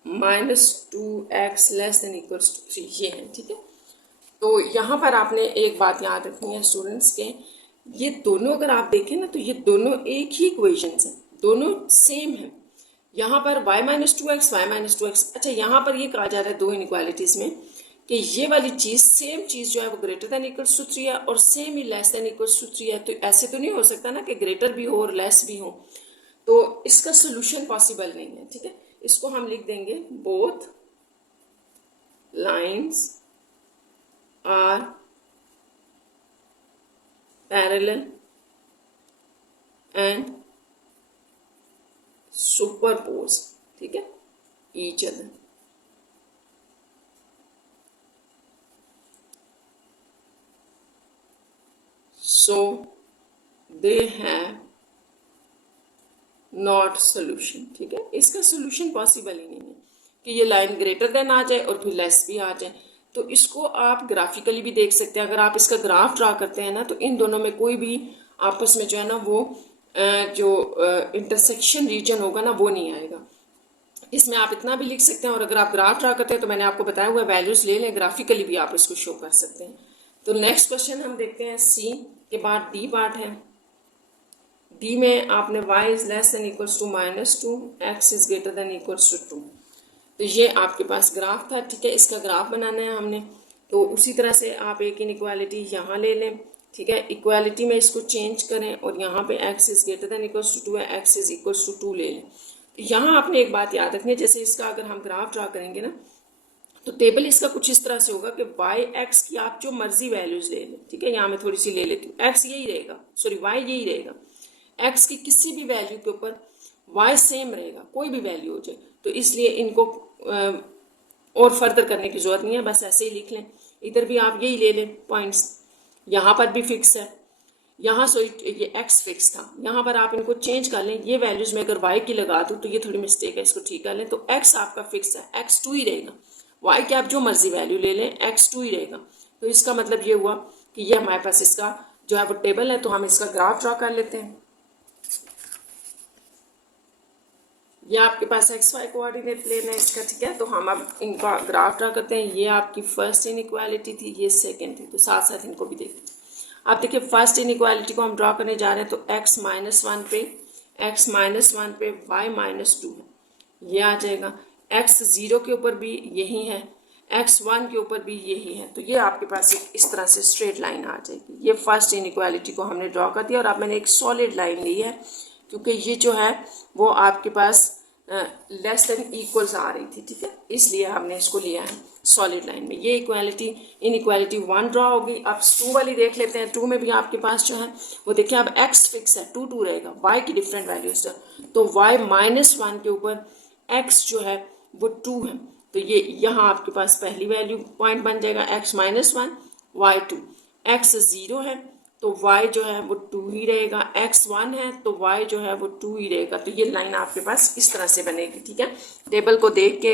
-2x less than equals to 3, ये है, ठीक है। तो यहाँ पर आपने एक बात याद रखनी है स्टूडेंट्स के, ये दोनों अगर आप देखें ना तो ये दोनों एक ही इक्वेशंस हैं, दोनों सेम हैं। यहाँ पर y minus two x, y minus two x, अच्छा यहाँ पर ये कहा जा रहा है दो इनइक्वालिटीज़ में कि ये वाली चीज़ सेम चीज़ जो है वो ग्रेटर देन इक्वल्स टू 3 है और सेम ही लेस देन इक्वल्स टू 3 है। तो ऐसे तो नहीं हो सकता ना कि ग्रेटर भी हो और लेस भी हो, तो इसका सोल्यूशन पॉसिबल नहीं है। ठीक है, इसको हम लिख देंगे both lines are parallel and superpose, ठीक है, each other. So they have not solution. ठीक है, इसका सोल्यूशन पॉसिबल ही नहीं है कि ये लाइन ग्रेटर देन आ जाए और फिर लेस भी आ जाए। तो इसको आप ग्राफिकली भी देख सकते हैं। अगर आप इसका ग्राफ ड्रा करते हैं ना तो इन दोनों में कोई भी आपस में जो है ना वो जो इंटरसेक्शन रीजन होगा ना वो नहीं आएगा। इसमें आप इतना भी लिख सकते हैं, और अगर आप ग्राफ ड्रा करते हैं तो मैंने आपको बताया हुआ वैल्यूज ले लें, ग्राफिकली भी आप इसको शो कर सकते हैं। तो नेक्स्ट क्वेश्चन हम देखते हैं सी के बाद डी पार्ट है। डी में आपने y is less than equals to -2, x is greater than equals to 2। तो ये आपके पास ग्राफ था। ठीक है, इसका ग्राफ बनाना है हमने, तो उसी तरह से आप एक इनइक्वालिटी यहाँ ले लें। ठीक है, इक्वालिटी में इसको चेंज करें और यहाँ पे x is greater than equals to 2 है, x इज इक्वल्स टू 2 ले लें। तो यहाँ आपने एक बात याद रखनी है, जैसे इसका अगर हम ग्राफ ड्रा करेंगे ना तो टेबल इसका कुछ इस तरह से होगा कि y x की आप जो मर्जी वैल्यूज ले लें। ठीक है, यहाँ मैं थोड़ी सी ले लेती हूँ, x यही रहेगा, सॉरी y यही रहेगा, x की किसी भी वैल्यू के ऊपर y सेम रहेगा, कोई भी वैल्यू हो जाए। तो इसलिए इनको और फर्दर करने की जरूरत नहीं है, बस ऐसे ही लिख लें। इधर भी आप यही ले लें पॉइंट्स, यहाँ पर भी फिक्स है, यहाँ सो ये x फिक्स था, यहाँ पर आप इनको चेंज कर लें। ये वैल्यूज में अगर y की लगा दूँ तो ये थोड़ी मिस्टेक है, इसको ठीक कर लें। तो x आपका फिक्स है, x 2 ही रहेगा, y की आप जो मर्जी वैल्यू ले लें x 2 ही रहेगा। तो इसका मतलब ये हुआ कि ये हमारे पास इसका जो है वो टेबल है। तो हम इसका ग्राफ ड्रा कर लेते हैं। ये आपके पास एक्स वाई कोऑर्डिनेट प्लेन है इसका। ठीक है, तो हम अब इनका ग्राफ ड्रा करते हैं। ये आपकी फर्स्ट इनइक्वालिटी थी, ये सेकंड थी, तो साथ साथ इनको भी देखते हैं। आप देखिए फर्स्ट इनइक्वालिटी को हम ड्रा करने जा रहे हैं, तो x -1 पे y -2 है, ये आ जाएगा। x 0 के ऊपर भी यही है, x 1 के ऊपर भी यही है। तो ये आपके पास एक इस तरह से स्ट्रेट लाइन आ जाएगी। ये फर्स्ट इनइक्वालिटी को हमने ड्रॉ कर दिया और अब मैंने एक सॉलिड लाइन ली है, क्योंकि ये जो है वो आपके पास लेस देन इक्वल्स आ रही थी। ठीक है, इसलिए हमने इसको लिया है सॉलिड लाइन में। ये इनइक्वालिटी 1 ड्रॉ होगी। अब 2 वाली देख लेते हैं। 2 में भी आपके पास जो है वो देखिए, अब x फिक्स है, 2 2 रहेगा, y की डिफरेंट वैल्यूज है, तो y -1 के ऊपर x जो है वो 2 है। तो ये यहाँ आपके पास पहली वैल्यू पॉइंट बन जाएगा, x -1 y 2, x 0 है तो y जो है वो 2 ही रहेगा, x 1 है तो y जो है वो 2 ही रहेगा। तो ये लाइन आपके पास इस तरह से बनेगी। ठीक है, टेबल को देख के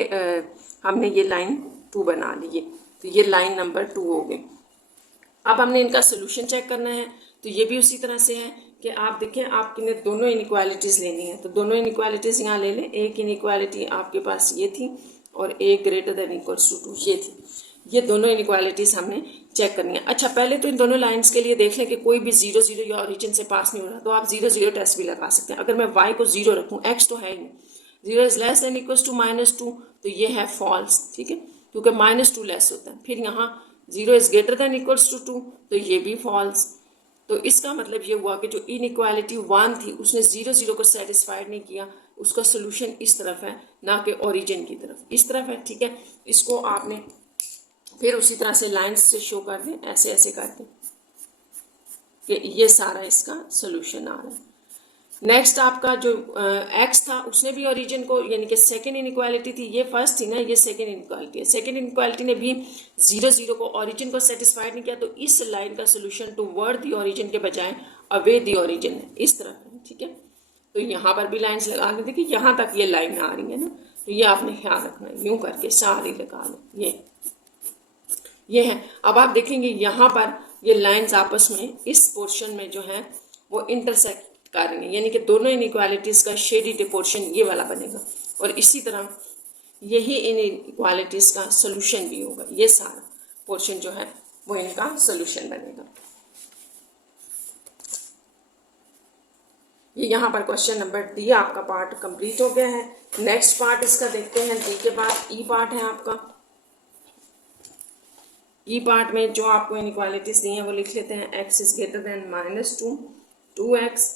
हमने ये लाइन 2 बना ली है, तो ये लाइन नंबर 2 हो गई। अब हमने इनका सोल्यूशन चेक करना है, तो ये भी उसी तरह से है कि आप देखें आपने दोनों इनइक्वालिटीज़ लेनी है। तो दोनों इनइक्वालिटीज़ यहाँ ले लें। एक इनइक्वालिटी आपके पास ये थी और एक ग्रेटर देन इक्वल्स टू 2 ये थी। ये दोनों इनइक्वालिटीज़ हमने चेक करनी है। अच्छा, पहले तो इन दोनों लाइंस के लिए देख लें कि कोई भी 0 0 या ओरिजिन से पास नहीं हो रहा, तो आप 0 0 टेस्ट भी लगा सकते हैं। अगर मैं y को 0 रखूँ, x तो है ही नहीं, 0 is less than equals to -2, तो ये है फॉल्स। ठीक है, क्योंकि -2 लेस होता है। फिर यहाँ 0 is greater than equals to 2, तो ये भी फॉल्स। तो इसका मतलब ये हुआ कि जो इनइक्वालिटी 1 थी उसने 0 0 को सेटिस्फाइड नहीं किया, उसका सोल्यूशन इस तरफ है, ना कि ओरिजिन की तरफ, इस तरफ है। ठीक है, इसको आपने फिर उसी तरह से लाइंस से शो कर दें, ऐसे ऐसे कर दें कि ये सारा इसका सोल्यूशन आ रहा है। नेक्स्ट आपका जो x था उसने भी ओरिजिन को, यानी कि सेकेंड इनइक्वालिटी थी, ये फर्स्ट थी ना, ये सेकेंड इनइक्वालिटी है। सेकेंड इनइक्वालिटी ने भी 0 0 को ओरिजिन को सेटिस्फाइड नहीं किया, तो इस लाइन का सोल्यूशन टुवर्ड दी ओरिजिन के बजाय अवे दी ओरिजिन है, इस तरह है। ठीक है, तो यहाँ पर भी लाइन्स लगा लें। देखिए यहाँ तक ये लाइन आ रही है ना, तो ये आपने ख्याल रखना है, यूँ करके सारी लगा लो, ये है। अब आप देखेंगे यहाँ पर ये लाइंस आपस में इस पोर्शन में जो है वो इंटरसेक्ट कर रही हैं, यानी कि दोनों इनइक्वालिटीज़ का शेडेड पोर्शन ये वाला बनेगा, और इसी तरह यही इनइक्वालिटीज़ का सोल्यूशन भी होगा। ये सारा पोर्शन जो है वो इनका सोल्यूशन बनेगा। ये यहाँ पर क्वेश्चन नंबर डी आपका पार्ट कंप्लीट हो गया है। नेक्स्ट पार्ट इसका देखते हैं। डी के बाद ई पार्ट है आपका। ई पार्ट में जो आपको इनइक्वालिटीज दी हैं वो लिख लेते हैं। X is greater than -2, 2x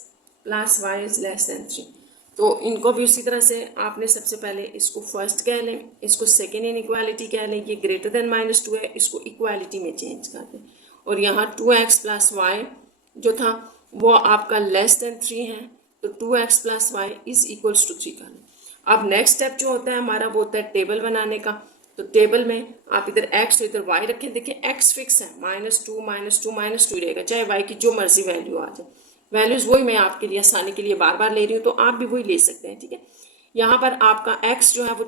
plus y is less than 3। तो इनको भी उसी तरह से आपने सबसे पहले इसको फर्स्ट कह लें, इसको सेकेंड इनइक्वालिटी कह लें। ये ग्रेटर देन -2 है, इसको इक्वालिटी में चेंज कर दें। और यहाँ 2x प्लस वाई जो था वो आपका लेस देन 3 है, तो 2x plus y is equals to 3 कर लें। अब नेक्स्ट स्टेप जो होता है हमारा वो होता है टेबल बनाने का। तो टेबल में आप इधर x तो इधर y रखें। देखिए x फिक्स है, -2 रहेगा, चाहे y की जो मर्जी वैल्यू आ जाए। वैल्यूज वही मैं आपके लिए आसानी के लिए बार बार ले रही हूँ, तो आप भी वही ले सकते हैं, ठीक है। यहाँ पर आपका x जो है वो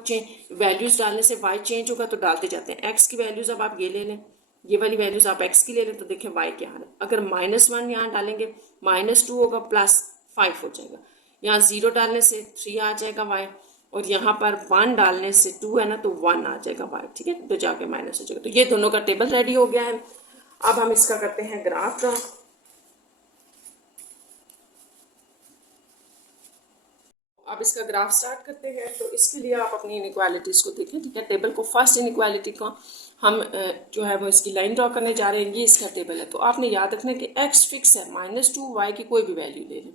वैल्यूज डालने से y चेंज होगा, तो डालते जाते हैं। x की वैल्यूज अब आप ये ले लें, ये वाली वैल्यूज आप x की ले लें, तो देखें y क्या है। अगर -1 यहाँ डालेंगे -2 होगा, +5 हो जाएगा। यहाँ 0 डालने से 3 आ जाएगा y, और यहाँ पर 1 डालने से 2 है ना, तो 1 आ जाएगा y, ठीक है। तो जाके माइनस हो जाएगा। तो ये दोनों का टेबल रेडी हो गया है। अब हम इसका करते हैं ग्राफ ड्रा। अब इसका ग्राफ स्टार्ट करते हैं। तो इसके लिए आप अपनी इनइक्वालिटीज को देखें, ठीक है। टेबल को फर्स्ट इनइक्वालिटी को हम जो है वो इसकी लाइन ड्रॉ करने जा रहे हैं। ये इसका टेबल है। तो आपने याद रखना कि x फिक्स है, -2 y की कोई भी वैल्यू ले लें।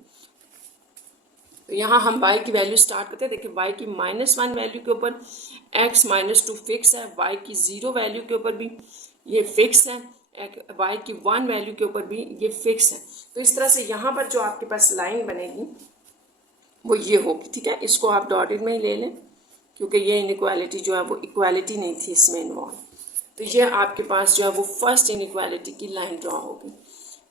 तो यहाँ हम y की वैल्यू स्टार्ट करते हैं। देखिए y की -1 वैल्यू के ऊपर x -2 फिक्स है, y की 0 वैल्यू के ऊपर भी ये फिक्स है, y की 1 वैल्यू के ऊपर भी ये फिक्स है। तो इस तरह से यहाँ पर जो आपके पास लाइन बनेगी वो ये होगी, ठीक है। इसको आप डॉटेड में ही ले लें, क्योंकि ये इनइक्वालिटी जो है वो इक्वालिटी नहीं थी इसमें इन्वॉल्व। तो ये आपके पास जो है वो फर्स्ट इनइक्वालिटी की लाइन ड्रॉ होगी,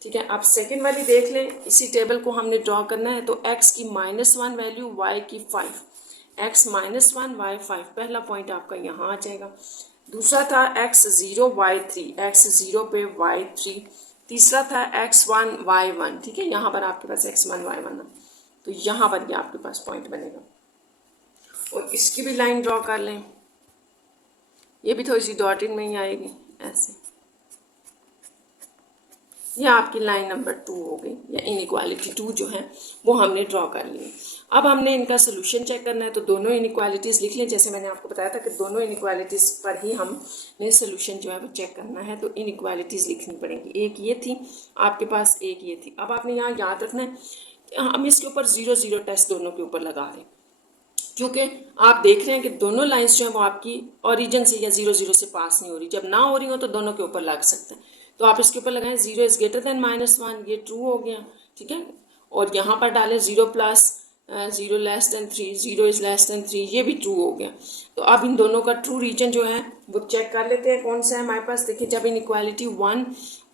ठीक है। आप सेकेंड वाली देख लें। इसी टेबल को हमने ड्रॉ करना है। तो x की -1 वैल्यू, y की 5, x -1 y 5, पहला पॉइंट आपका यहाँ आ जाएगा। दूसरा था x 0 y 3, x 0 पे y 3। तीसरा था x 1 y 1, ठीक है। यहाँ पर आपके पास x 1 y 1 है, तो यहाँ पर ये आपके पास पॉइंट बनेगा। और इसकी भी लाइन ड्रॉ कर लें। ये भी थोड़ी सी डॉटेड में ही आएगी ऐसे। यह आपकी लाइन नंबर 2 हो गई, या इनइक्वालिटी 2 जो है वो हमने ड्रॉ कर ली। अब हमने इनका सोल्यूशन चेक करना है। तो दोनों इनइक्वालिटीज़ लिख लें। जैसे मैंने आपको बताया था कि दोनों इनइक्वालिटीज़ पर ही हमने सोल्यूशन जो है वो चेक करना है। तो इनइक्वालिटीज़ लिखनी पड़ेंगी। एक ये थी आपके पास, एक ये थी। अब आपने यहाँ याद रखना है कि हम इसके ऊपर 0 टेस्ट दोनों के ऊपर लगा रहे हैं, क्योंकि आप देख रहे हैं कि दोनों लाइंस जो है वो आपकी ओरिजिन से या 0 से पास नहीं हो रही। जब ना हो रही हो तो दोनों के ऊपर लग सकते हैं। तो आप इसके ऊपर लगाएं 0 इज ग्रेटर देन -1, ये ट्रू हो गया, ठीक है। और यहाँ पर डालें 0 plus 0 less than 3, 0 is less than 3, ये भी ट्रू हो गया। तो अब इन दोनों का ट्रू रीजन जो है वो चेक कर लेते हैं कौन सा है हमारे पास। देखिए, जब इनइक्वालिटी 1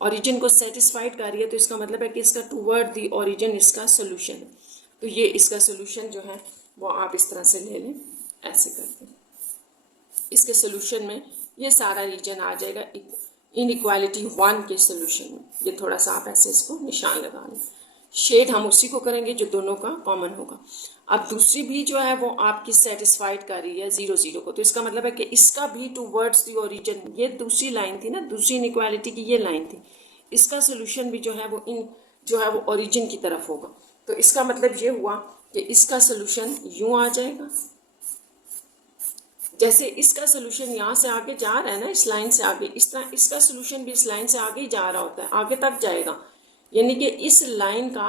ओरिजिन को सेटिस्फाइड कर रही है, तो इसका मतलब है कि इसका टूवर्ड द ओरिजिन इसका सोल्यूशन है। तो ये इसका सोल्यूशन जो है वो आप इस तरह से ले लें, ऐसे करके इसके सोल्यूशन में ये सारा रीजन आ जाएगा इनइक्वालिटी 1 के सोल्यूशन में। ये थोड़ा सा आप ऐसे इसको निशान लगा लें। शेड हम उसी को करेंगे जो दोनों का कॉमन होगा। अब दूसरी भी जो है वो आपकी सेटिस्फाइड कर रही है 0 को, तो इसका मतलब है कि इसका भी टूवर्ड्स द ओरिजिन, ये दूसरी लाइन थी ना, दूसरी इनइक्वालिटी की ये लाइन थी, इसका सोल्यूशन भी जो है वो जो है वो ओरिजिन की तरफ होगा। तो इसका मतलब ये हुआ कि इसका सोल्यूशन यूं आ जाएगा। जैसे इसका सोल्यूशन यहाँ से आगे जा रहा है ना, इस लाइन से आगे, इस तरह इसका सोल्यूशन भी इस लाइन से आगे ही जा रहा होता है, आगे तक जाएगा। यानी कि इस लाइन का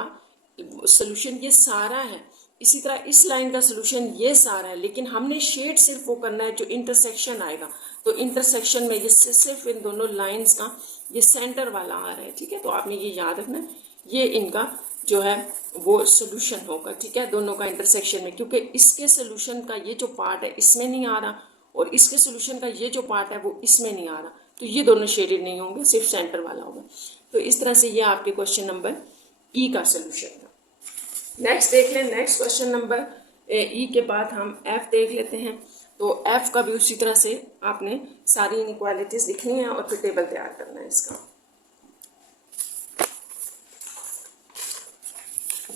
सोल्यूशन ये सारा है, इसी तरह इस लाइन का सोल्यूशन ये सारा है। लेकिन हमने शेड सिर्फ वो करना है जो इंटरसेक्शन आएगा। तो इंटरसेक्शन में ये सिर्फ इन दोनों लाइंस का ये सेंटर वाला आ रहा है, ठीक है। तो आपने ये याद रखना है, ये इनका जो है वो सोल्यूशन होगा, ठीक है, दोनों का इंटरसेक्शन में। क्योंकि इसके सोल्यूशन का ये जो पार्ट है इसमें नहीं आ रहा, और इसके सोल्यूशन का ये जो पार्ट है वो इसमें नहीं आ रहा, तो ये दोनों शेडेड नहीं होंगे, सिर्फ सेंटर वाला होगा। तो इस तरह से ये आपके क्वेश्चन नंबर ई का सोल्यूशन था। नेक्स्ट देख लें। नेक्स्ट क्वेश्चन नंबर ई के बाद हम एफ देख लेते हैं। तो एफ का भी उसी तरह से आपने सारी इनइक्वालिटीज लिखनी है और फिर टेबल तैयार करना है इसका।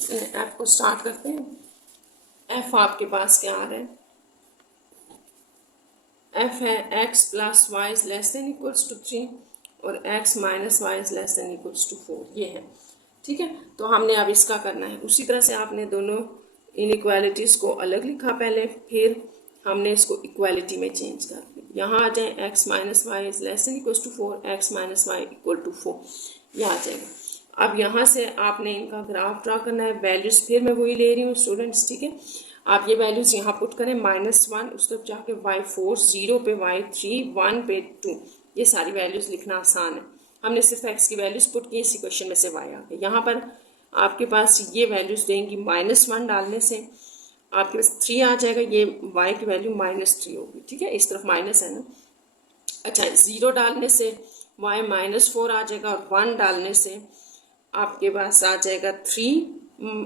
एफ को स्टार्ट करते हैं। एफ आपके पास क्या आ रहा है? एफ है x plus y is less than equals to 3, और x minus y is less than equals to 4 ये है, ठीक है। तो हमने अब इसका करना है उसी तरह से, आपने दोनों इनइक्वालिटीज़ को अलग लिखा पहले, फिर हमने इसको इक्वालिटी में चेंज कर दिया। यहाँ आ जाए x minus y is less than equals to 4, x minus y equal to 4 यह आ जाएगा। अब यहाँ से आपने इनका ग्राफ ड्रा करना है, वैल्यूज़ फिर मैं वही ले रही हूँ स्टूडेंट्स, ठीक है। आप ये वैल्यूज़ यहाँ पुट करें, -1 उस तरफ जाके y4, 0 पे y3, 1 पे 2, ये सारी वैल्यूज़ लिखना आसान है। हमने सिर्फ x की वैल्यूज़ पुट की, इसी क्वेश्चन में से y आ गए। यहाँ पर आपके पास ये वैल्यूज़ देंगी, -1 डालने से आपके पास 3 आ जाएगा, ये y की वैल्यू -3 होगी, ठीक है। इस तरफ माइनस है ना। अच्छा, 0 डालने से y -4 आ जाएगा, और 1 डालने से आपके पास आ जाएगा 3,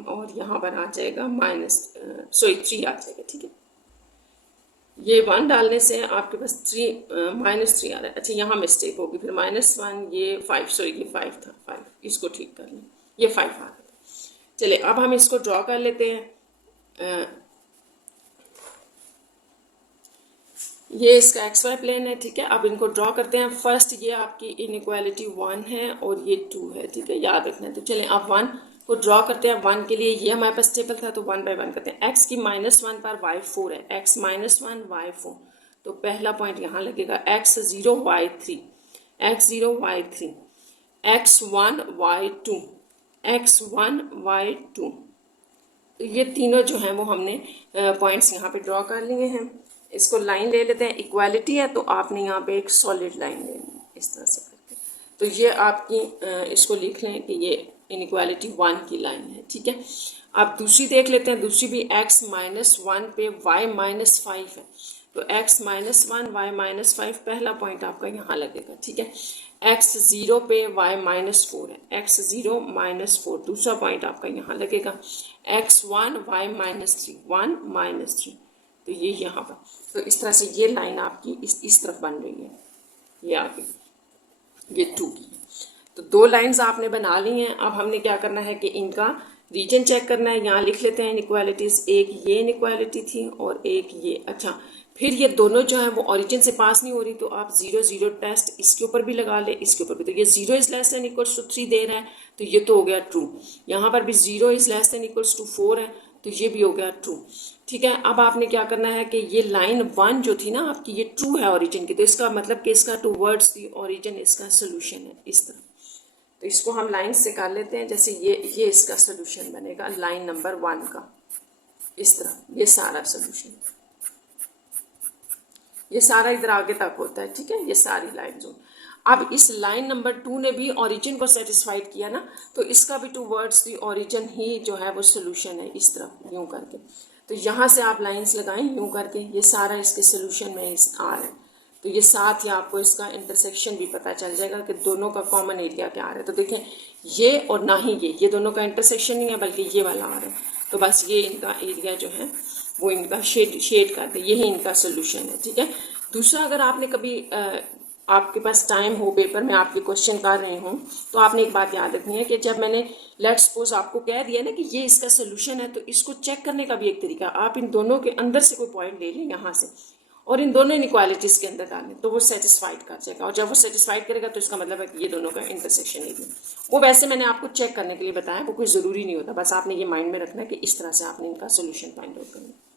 और यहाँ पर आ जाएगा 3 आ जाएगा, ठीक है। ये 1 डालने से आपके पास -3 आ रहा है। अच्छा, यहाँ मिस्टेक होगी, फिर -1, ये 5, ये 5 था, 5 इसको ठीक कर लें, ये 5 आ रहा था। चलिए अब हम इसको ड्रॉ कर लेते हैं। ये इसका XY प्लेन है, ठीक है। अब इनको ड्रॉ करते हैं। फर्स्ट ये आपकी इनइक्वालिटी 1 है और ये 2 है, ठीक है, याद रखना है। तो चलें अब 1 को ड्रॉ करते हैं। 1 के लिए ये हमारे पास टेबल था, तो 1 बाय 1 करते हैं। x की -1 पर y4 है, x -1 y4, तो पहला पॉइंट यहाँ लगेगा, x0 y3, x0 y3, x1 y2, x1 y2। तो ये तीनों जो हैं वो हमने पॉइंट्स यहाँ पे ड्रॉ कर लिए हैं। इसको लाइन ले लेते हैं, इक्वालिटी है तो आपने यहाँ पे एक सॉलिड लाइन लेनी है इस तरह से करके। तो ये आपकी इसको लिख लें कि ये इनइक्वालिटी 1 की लाइन है, ठीक है। अब दूसरी देख लेते हैं। दूसरी भी x -1 पे y -5 है, तो x -1 y -5 पहला पॉइंट आपका यहाँ लगेगा, ठीक है। x0 पे y -4 है, x0 -4 दूसरा पॉइंट आपका यहाँ लगेगा। x1 y -3, 1 -3, तो ये यहाँ पर। तो इस तरह से ये लाइन आपकी इस तरफ बन रही है, ये आगे ये 2 की। तो 2 लाइंस आपने बना ली हैं। अब हमने क्या करना है कि इनका रीजन चेक करना है। यहाँ लिख लेते हैं इनइक्वालिटीज़, एक ये इनइक्वालिटी थी और एक ये। अच्छा, फिर ये दोनों जो है वो ओरिजिन से पास नहीं हो रही, तो आप 0 0 टेस्ट इसके ऊपर भी लगा ले, इसके ऊपर भी। तो ये 0 is less than equals to 3 दे रहा है, तो ये तो हो गया ट्रू। यहाँ पर भी 0 is less than equals to 4 है, तो ये भी हो गया ट्रू, ठीक है। अब आपने क्या करना है कि ये लाइन 1 जो थी ना आपकी, ये ट्रू है ओरिजिन की, तो इसका मतलब कि इसका टूवर्ड्स द ओरिजिन इसका सोल्यूशन है इस तरह। तो इसको हम लाइन से कर लेते हैं, जैसे ये इसका सोल्यूशन बनेगा लाइन नंबर 1 का, इस तरह ये सारा सोल्यूशन, ये सारा इधर आगे तक होता है, ठीक है, ये सारी लाइन जो। अब इस लाइन नंबर 2 ने भी ओरिजिन को सेटिस्फाइड किया ना, तो इसका भी टूवर्ड्स द ओरिजिन ही जो है वो सोल्यूशन है इस तरह यूँ करके। तो यहाँ से आप लाइंस लगाएं यूँ करके, ये सारा इसके सोल्यूशन में आ रहा है। तो ये साथ ही आपको इसका इंटरसेक्शन भी पता चल जाएगा कि दोनों का कॉमन एरिया क्या आ रहा है। तो देखें, ये और ना ही ये दोनों का इंटरसेक्शन नहीं है, बल्कि ये वाला आ रहा है। तो बस ये इनका एरिया जो है वो इनका शेड कर दे, यही इनका सोल्यूशन है, ठीक है। दूसरा, अगर आपने कभी आपके पास टाइम हो, पेपर में आपके क्वेश्चन कर रहे हों, तो आपने एक बात याद रखनी है कि जब मैंने लेट्स सपोज आपको कह दिया ना कि ये इसका सोल्यूशन है, तो इसको चेक करने का भी एक तरीका, आप इन दोनों के अंदर से कोई पॉइंट ले लें यहाँ से, और इन दोनों इनइक्वालिटीज़ के अंदर डालें, तो वो सेटिस्फाइड कर जाएगा। और जब वो सेटिस्फाइड करेगा तो इसका मतलब है कि ये दोनों का इंटरसेक्शन एरिया। वो वैसे मैंने आपको चेक करने के लिए बताया, वो कोई ज़रूरी नहीं होता, बस आपने ये माइंड में रखना है कि इस तरह से आपने इनका सोल्यूशन फाइंड आउट करना है।